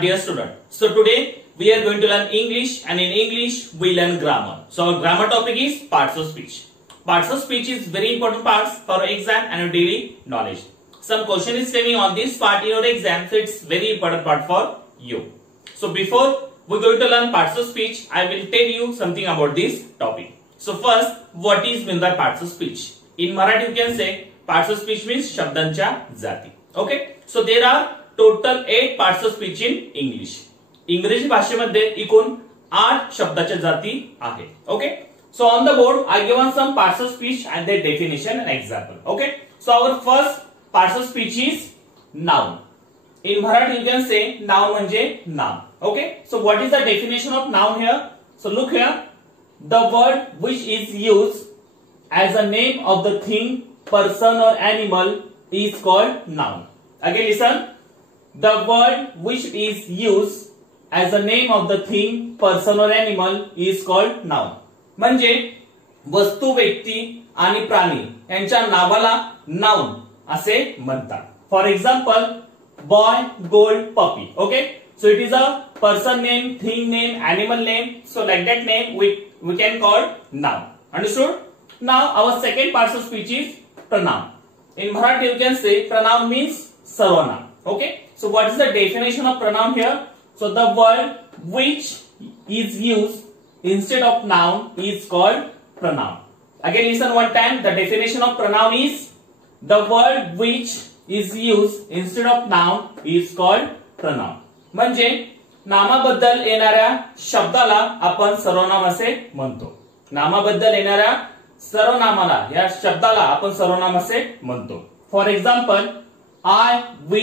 dear student. So today we are going to learn English, and in English we learn grammar. So our grammar topic is parts of speech. Parts of speech is very important parts for exam and your daily knowledge. Some question is coming on this part in your exam, so it's very important part for you. So before we going to learn parts of speech, I will tell you something about this topic. So first, what is mean by parts of speech? In Marathi you can say parts of speech means शब्दांच्या जाती. Okay, so there are total 8 parts of speech in English. इंग्रजी भाषेमध्ये एकूण 8 शब्दाच्या जाती आहेत. Okay, so on the board I given some parts of speech and their definition and example. Okay, so our first parts of speech is noun. In Marathi you can say noun म्हणजे नाम. Okay, so what is the definition of noun here? So look here, the word which is used as a name of the thing, person or animal is called noun. Again listen, the word which is used as a name of the thing, person or animal is called noun. म्हणजे वस्तू, व्यक्ती आणि प्राणी यांच्या नावाला noun असे म्हणतात. For example, boy, gold, puppy. Okay, so it is a person name, thing name, animal name. So like that name we can call noun. Understood? Now our second part of speech is pronoun. In Marathi you can say pronoun means sarvanaam. Okay, so what is the definition of pronoun here? So the word which is used instead of noun is called pronoun. Again listen one time, the definition of pronoun is the word which is used instead of noun is called pronoun. म्हणजे नामाबद्दल येणाऱ्या शब्दाला आपण सर्वनाम असे म्हणतो. नामाबद्दल येणाऱ्या सर्वनामाला, या शब्दाला आपण सर्वनाम असे म्हणतो. For example, I, we,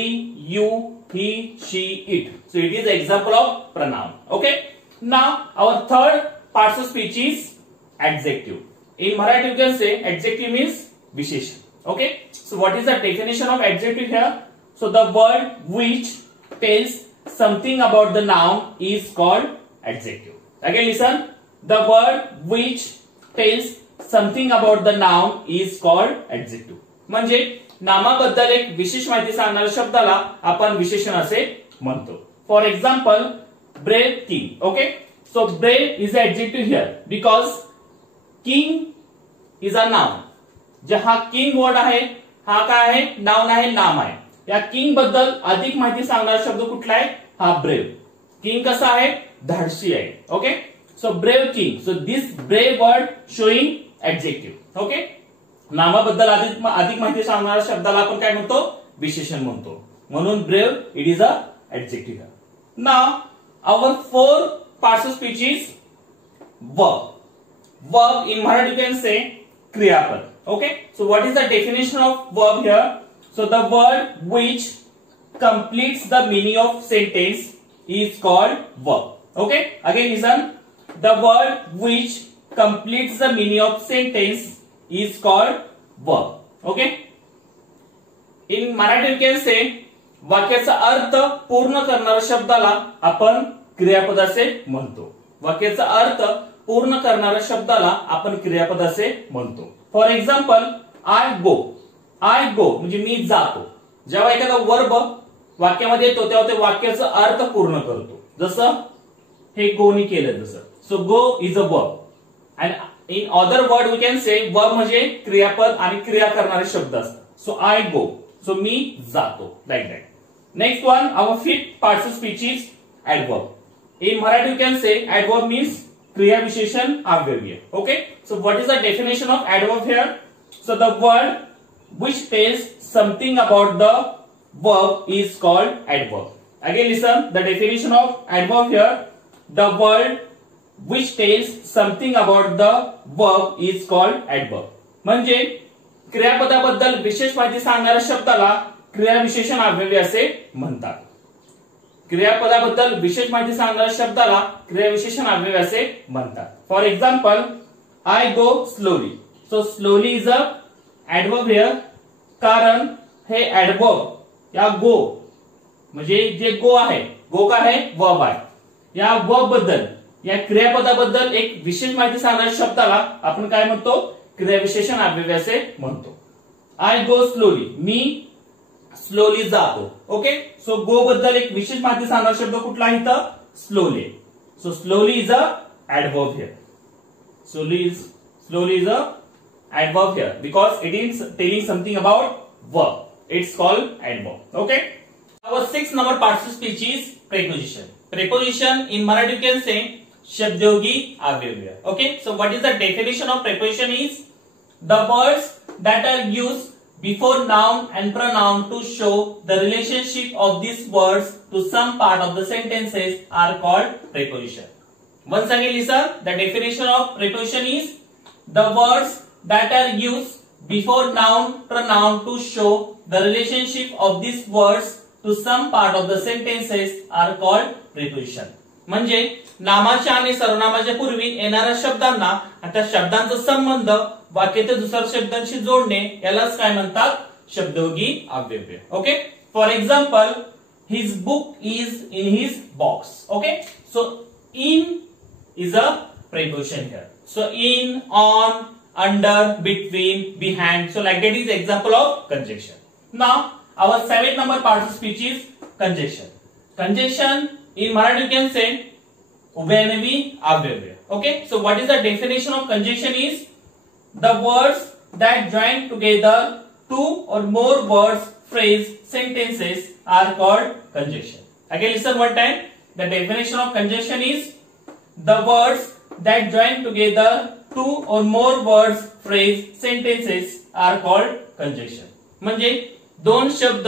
you, he, she, it. So it is an example of pronoun. Okay. Now our third part of speech is adjective. In Marathi you can say adjective means विशेषण. Okay. So what is the definition of adjective here? So the word which tells something about the noun is called adjective. Again listen, the word which tells something about the noun is called adjective. म्हणजे नामाबद्दल एक विशेष माहिती सांगणाऱ्या शब्दाला आपण विशेषण असे म्हणतो. For example, brave king. Okay, so brave is adjective here because king is a noun. जे हा किंग वर्ड आहे हा काय आहे? नाउन आहे, नाम आहे. या किंग बद्दल अधिक माहिती सांगणारा शब्द कुठला आहे? हा ब्रेव. किंग कसा आहे? धाडसी आहे. Okay, so brave king. So this brave word showing adjective. Okay, नामाबद्दल अधिक माहिती सांगणाऱ्या शब्दाला आपण काय म्हणतो? विशेषण म्हणतो. म्हणून brave it is a adjective. Now our four parts of speech is verb. Verb in Marathi you can say क्रियापद. Okay, so what is the definition of verb here? So the word which completes the meaning of sentence is called verb. Okay, again listen, the word which completes the meaning of sentence is called verb. Okay, in Marathi you can say वाक्याचा अर्थ पूर्ण करणाऱ्या शब्दाला आपण क्रियापद असे म्हणतो. वाक्याचा अर्थ पूर्ण करणाऱ्या शब्दाला आपण क्रियापद असे म्हणतो. फॉर एक्झाम्पल, आय गो. आय गो म्हणजे मी जातो. जेव्हा एखादा वर्ब वाक्यामध्ये येतो तेव्हा ते वाक्याचा अर्थ पूर्ण करतो. जसं हे गोनी केलं तसं. So go is a verb. And in other word we can say verb म्हणजे क्रियापद आणि क्रिया करणारे शब्द असतात. सो आय गो, सो मी जातो, like that. Next one, our fifth part of speech is adverb. In Marathi you can say adverb means क्रिया विशेषण अव्यय. Okay, so what is the definition of adverb here? So the word which tells something about the verb is called adverb. Again listen, the definition of adverb here, the word which tells something about the verb is called adverb. म्हणजे क्रियापदाबद्दल विशेष माहिती सांगणाऱ्या शब्दाला क्रिया विशेषण अव्यय असे म्हणतात. क्रियापदाबद्दल विशेष माहिती सांगणाऱ्या शब्दाला क्रिया विशेषण अव्यय असे म्हणतात. For example, I go slowly. So slowly is a adverb here, कारण हे ऍडवर्ब या गो म्हणजे जे गो आहे, गो काय आहे? वर्ब आहे. या वर्ब बद्दल, या क्रियापदाबद्दल एक विशेष माहिती सांगणाऱ्या शब्दाला आपण काय म्हणतो? क्रियाविशेषण अव्यय असे म्हणतो. आय गो स्लोली, मी स्लोली जातो. ओके, सो गो बद्दल एक विशेष माहिती सांगणारा शब्द कुठला आहे इथं? Slowly. So slowly is a adverb here. Slowly is a adverb here because it is telling something about work. It's called adverb. Okay. Our 6th number parts of speech is preposition. Preposition in Marathi you can say shabdyogi avyavya. Okay. So what is the definition of preposition? Is the words that are used before noun and pronoun to show the relationship of these words to some part of the sentences are called preposition. Once again listen, the definition of preposition is the words that are used before noun pronoun to show the relationship of these words to some part of the sentences are called preposition. म्हणजे नामाच्या आणि सर्वनामाच्या पूर्वी येणाऱ्या शब्दांना आणि त्या शब्दांचा संबंध वाक्याच्या दुसऱ्या शब्दांशी जोडणे यालाच काय म्हणतात? शब्दयोगी अव्यय. Okay, for example his book is in his box. Okay, so in is a preposition here. So in, on, under, between, behind. So like that is example of conjunction. Now our 7th number part of speech is conjunction. Conjunction in Marathi you can say ubhayanvi avyavya. Okay, so what is the definition of conjunction? Is the words that join together two or more words, phrase, sentences are called conjunction. Again listen one time. The definition of conjunction is the words that join together two or more words, phrase, sentences are called conjunction. म्हणजे दोन शब्द,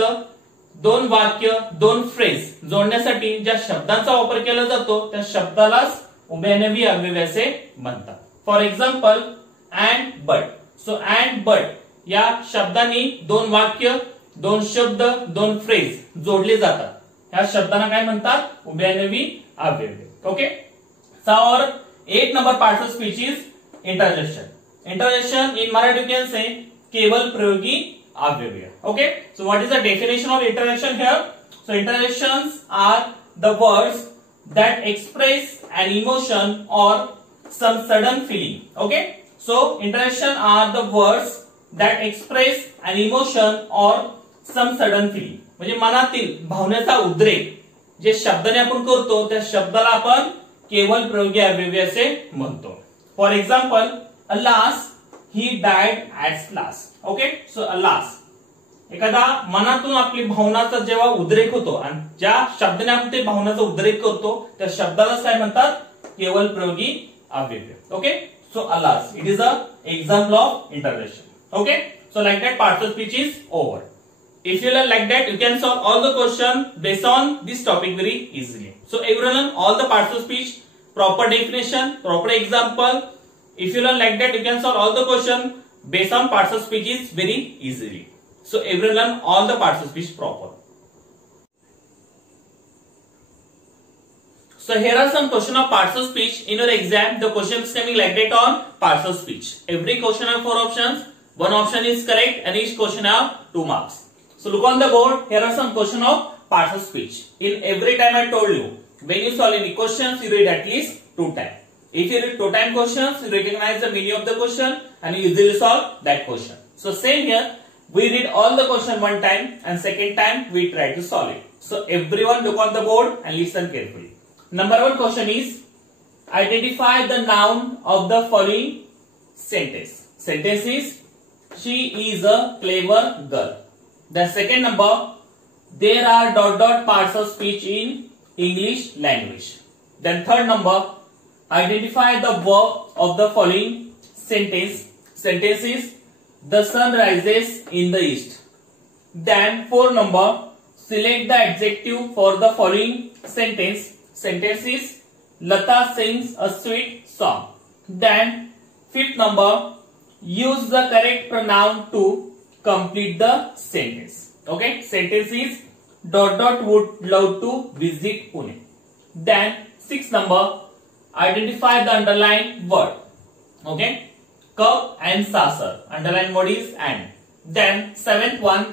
दोन वाक्य, दोन phrase जोडण्यासाठी ज्या शब्दांचा वापर केला जातो त्या शब्दालाच उभयनवी अव्यय असे म्हणतात. For example and but. So and but या शब्दांनी दोन वाक्य, दोन शब्द, दोन फ्रेज जोडले जातात. या शब्दांना काय म्हणतात? उभयनवी अव्यय. Okay. So our 8th number part of speech is interjection. Interjection in Marathi you can say केवल प्रयोगी अव्यय. Okay. So what is the definition of interjection here? So interjections are the words that express an emotion or some sudden feeling. Okay. So interjection are the words that express an emotion or some sudden feeling. म्हणजे मनातील भावनेचा उद्रेक जे शब्दाने आपण करतो त्या शब्दाला आपण केवल प्रयोगी अव्यय असे म्हणतो. For example alas he died at last. Okay, so alas एखादा मनातून आपली भावनाचा जेव्हा उद्रेक होतो आणि ज्या शब्दाने आपण ते भावनाचा उद्रेक करतो त्या शब्दालाच काय म्हणतात? केवल प्रयोगी अव्यय. Okay, so alas it is a example of interjection. Okay, so like that part of speech is over. If you learn like that, you can solve all the question based on this topic very easily. So everyone, all the parts of speech, proper definition, proper example. If you learn like that, you can solve all the question based on parts of speech is very easily. So everyone, all the parts of speech proper. So here are some question of parts of speech in your exam. The questions coming like that on parts of speech. Every question have 4 options. One option is correct, and each question have 2 marks. So look on the board. Here are some question of parts of speech. In every time I told you, when you solve any questions, you read at least 2 times. If you read 2 times questions, you recognize the meaning of the question and you easily solve that question. So same here, we read all the question 1 time and second time we try to solve it. So everyone look on the board and listen carefully. Number 1 question is, identify the noun of the following sentence. Sentence is, she is a clever girl. The second number, there are ... parts of speech in English language. Then third number, identify the verb of the following sentence. Sentence is, the sun rises in the east. Then fourth number, select the adjective for the following sentence. Sentence is, Lata sings a sweet song. Then fifth number, use the correct pronoun to complete the sentence. Okay, sentence is ... would love to visit Pune. Then 6th number, identify the underlined word. Okay, cup and saucer. Underlined word is and. Then 7th one,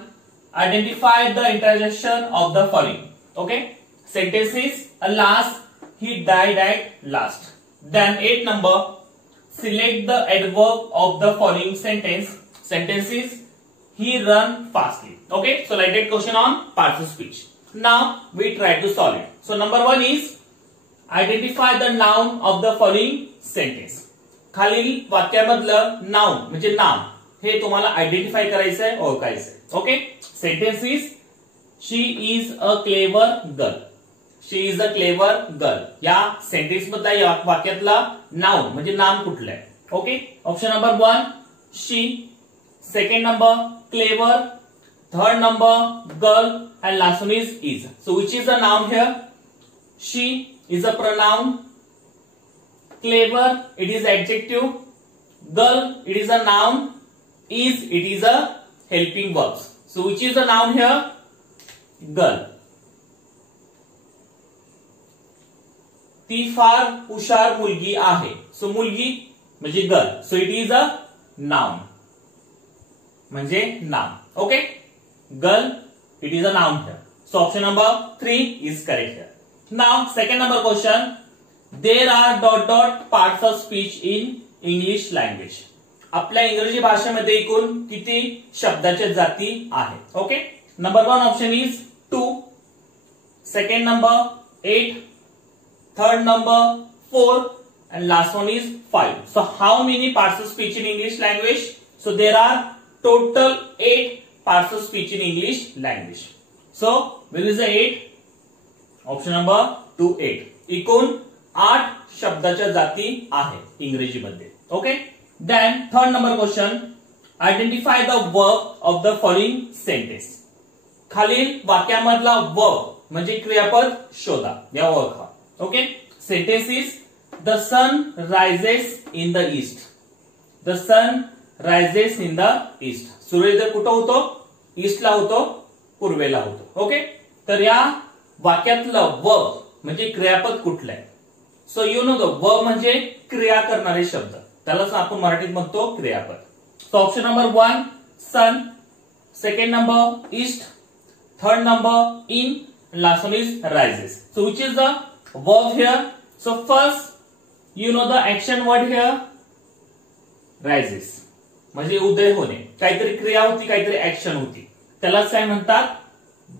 identify the interjection of the following. Okay, sentence is, alas he died at last. Then 8th number, select the adverb of the following sentence. Sentence is, he run fastly. Okay, so like that question on parts of speech. Now we try to solve it. So number 1 is identify the noun of the following sentence. खालील वाक्यामधलं noun म्हणजे नाम हे तुम्हाला identify करायचं आहे, ओळखायचं आहे. Okay, sentence is she is a clever girl. She is a clever girl या sentence मधला या वाक्यातला नाउन म्हणजे नाम कुठलं आहे. Okay, option number 1 she, second number clever, third number girl and last one is. So which is the noun here? She is a pronoun. Clever, it is adjective. Girl, it is a noun. Is, it is a helping verbs. So which is the noun here? Girl. ती फार हुशार मुलगी आहे. So मुलगी म्हणजे girl. So it is a noun. म्हणजे नाम. Okay? Girl, it is a noun here. So option number 3 is correct here. Now second number question. There are ... parts of speech in English language. आपल्या इंग्रजी भाषेमध्ये एकूण किती शब्दाच्या जाती आहेत? Okay, number 1 option is 2, second number 8, third number 4 and last one is 5. So how many parts of speech in English language? So there are total 8 parts of speech in English language. So where is the 8? Option number 2, 8. एकूण 8 शब्दाच्या जाती आहेत इंग्रजीमध्ये. Okay, then third number question. Identify the verb of the following sentence. खालील वाक्यामधला verb म्हणजे क्रियापद शोधा या ओळखा. Okay, sentence is the sun rises in the east. The sun rises in the east. सूर्योदय कुठं होतो? ईस्टला होतो, पूर्वेला होतो. ओके, तर या वाक्यातलं वर्ब म्हणजे क्रियापद कुठलं आहे? So you know the verb म्हणजे क्रिया करणारे शब्द, त्यालाच आपण मराठीत म्हणतो क्रियापद. So option number 1 sun, second number east, third number in, last one is rises. So which is the verb here? So first you know the action word here rises म्हणजे उदय होणे, काहीतरी क्रिया होती, काहीतरी ऍक्शन होती, त्यालाच काय म्हणतात?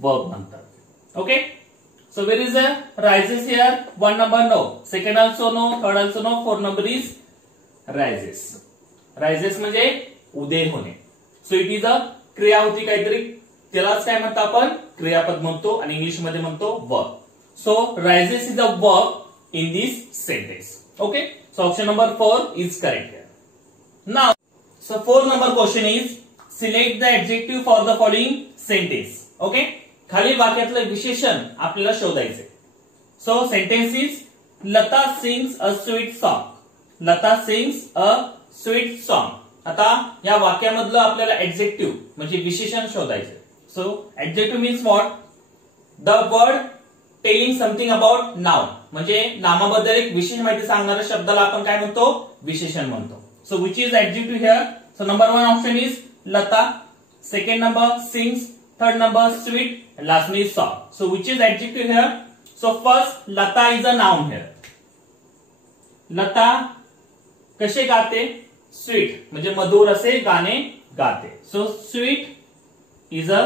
वर्ब म्हणतात. Okay, so where is a rises here? 1 number no, second also no, third also no, fourth number is rises. Rises म्हणजे उदय होणे. सो इट इज अ क्रिया होती काहीतरी, त्यालाच काय म्हणतो आपण? क्रियापद म्हणतो आणि इंग्लिश मध्ये म्हणतो verb. So rises is a verb in this sentence. Okay, so option number 4 is correct here. Now so fourth number question is select the adjective for the following sentence. Okay, खालील वाक्यातलं विशेषण आपल्याला शोधायचे. So sentence is Lata sings a sweet song. Lata sings a sweet song. आता या वाक्यामधलं आपल्याला adjective म्हणजे विशेषण शोधायचे. So adjective means what? The word telling something about noun. म्हणजे नामाबद्दल एक विशेष माहिती सांगणाऱ्या शब्दाला आपण काय म्हणतो? विशेषण म्हणतो. So which is adjective here? So number 1 option is Lata, second number sings, third number sweet, and last one is song. So which is adjective here? So first Lata is a noun here. Lata कसे गाते? Sweet म्हणजे मधुर असे गाणे गाते. So sweet is a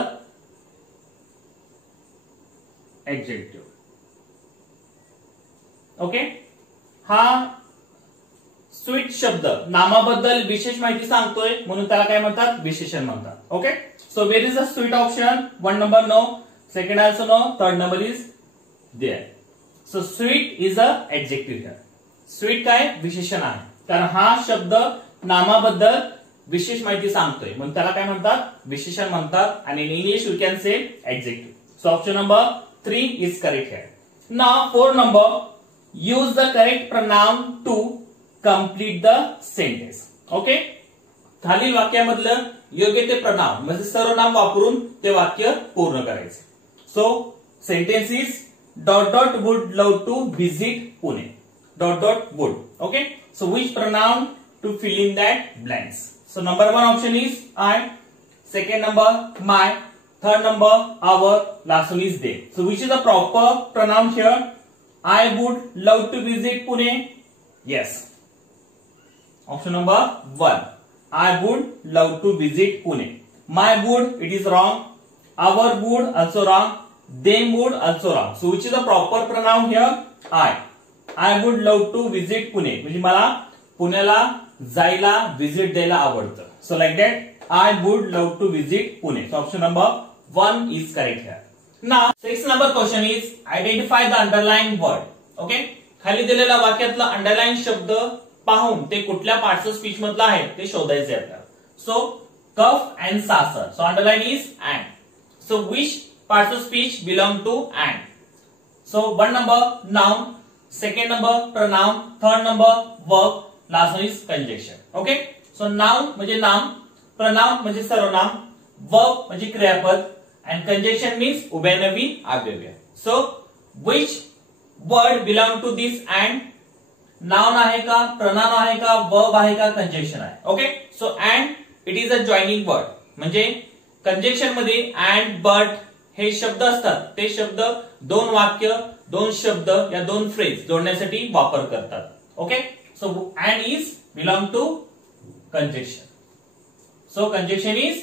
adjective. Okay, हा sweet शब्द नामाबद्दल विशेष माहिती सांगतोय म्हणून त्याला काय म्हणतात? विशेषण म्हणतात. Okay, so where is a sweet option? 1 number no, second also no, third number is there. So sweet is a adjective here. Sweet काय? विशेषण आहे, कारण हा शब्द नामाबद्दल विशेष माहिती सांगतोय म्हणून त्याला काय म्हणतात? विशेषण म्हणतात. आणि in English you can say adjective. So option number 3 is correct here. Now 4 number, use the correct pronoun to complete the sentence. Okay, खालील वाक्यामधलं योग्य ते प्रनाम म्हणजे सर्वनाम वापरून ते वाक्य पूर्ण करायचे. So sentence is ... would love to visit Pune. ... Would. Okay, so which pronoun to fill in that blanks? So number 1 option is I, second number my, third number our, last one is they. So which is the proper pronoun here? I would love to visit Pune. Yes. Option number 1. I would love to visit Pune. My would, it is wrong. Our would, also wrong. Them would, also wrong. So which is the proper pronoun here? I. I would love to visit Pune. म्हणजे मला पुण्याला जायला visit द्यायला आवडतं. So like that, I would love to visit Pune. So option number 1 is correct here. Now, 6th number question is identify the underlined word. Okay? खाली दिलेल्या वाक्यातला underline शब्द पाहून ते कुठल्या पार्ट्स ऑफ स्पीच मधला आहे ते शोधायचे आपल्याला. So cup and saucer. So underline is and. So which parts of speech belong to and? So 1 number noun, 2nd number pronoun, 3rd number verb, last one is conjunction. Okay? So noun म्हणजे नाम, pronoun म्हणजे सर्वनाम, verb म्हणजे क्रियापद and conjunction means उभयनवी अव्यय. So which word belong to this and? Noun आहे का, pronoun आहे का, verb आहे का, conjunction आहे. Okay? So and it is a joining word. म्हणजे conjunction मध्ये and but हे शब्द असतात. ते शब्द दोन वाक्य, दोन शब्द या दोन फ्रेज जोडण्यासाठी वापर करतात. Okay? So and is belong to conjunction. So conjunction is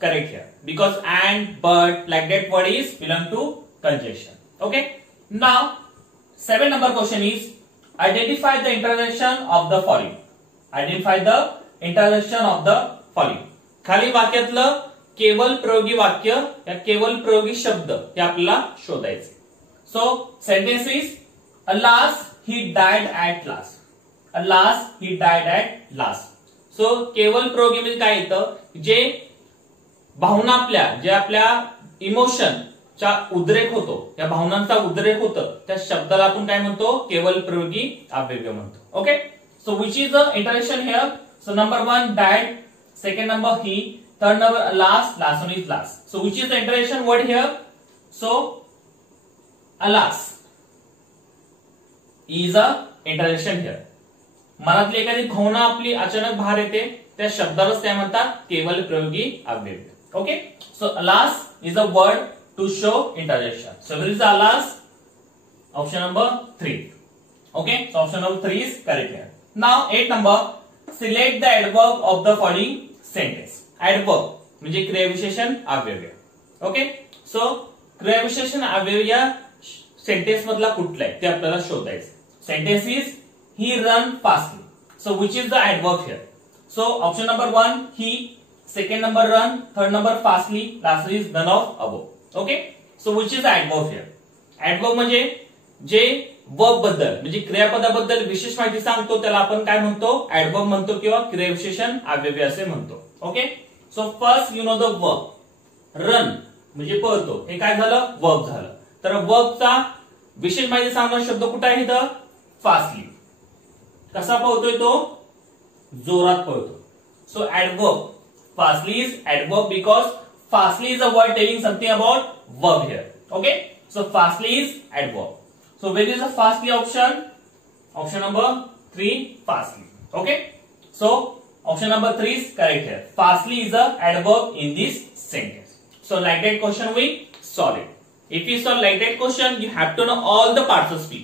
correct here because and but like that word is belong to conjunction. Okay? Now 7 number question is identify the interjection of the following. Identify the interjection of the following. खाली वाक्यातलं केवल प्रयोगी वाक्य या केवल प्रयोगी शब्द हे आपल्याला शोधायचे. So sentence is alas he died at last. Alas he died at last. So केवल प्रयोगी म्हणजे काय येतं? जे भावना आपल्या इमोशन चा उद्रेक होतो, या भावनांचा उद्रेक होतो त्या शब्दाला आपण काय म्हणतो? केवल प्रयोगी अव्यय म्हणतो. Okay? So which is the interjection here? So number 1 died, 2nd number he, 3rd number alas, last one is last. So which is the interjection word here? So alas is a interjection here. मनातली एखादी भावना आपली अचानक बाहेर येते त्या शब्दालाच त्या म्हणतात केवल प्रयोगी अव्यय. Okay? So alas is a word to show interjection. So where is the alas? Option number 3. Okay? So option number 3 is correct here. Now 8 number select the adverb of the following sentence. Adverb म्हणजे क्रियाविशेषण अव्यय. Okay? So क्रियाविशेषण अव्यय या sentence मधला कुठला आहे ते आपल्याला शोधायचं. Sentence is he run fastly. So which is the adverb here? So option number 1 he, 2nd number run, 3rd number fastly, last is none of above. Okay? So which is the adverb here? Adverb म्हणजे जे verb बद्दल म्हणजे क्रियापदाबद्दल विशेष माहिती सांगतो त्याला आपण काय म्हणतो? adverb म्हणतो किंवा क्रियाविशेषण अव्यय असे म्हणतो. Okay? So first you know the verb. Run म्हणजे पळतो हे काय झालं? वर्ब झालं. तर वर्बचा विशेष माहिती सांगणारा शब्द कुठे आहे इथं? फास्टली. कसा पळतोय तो? जोरात पळतो. सो adverb fastly is adverb because fastly is a word telling something about verb here. Okay? So fastly is adverb. So where is the fastly option? Option number 3 fastly. Okay? So option number 3 is correct here. Fastly is a adverb in this sentence. So like that question we solve it. If you solve like that question you have to know all the parts of speech.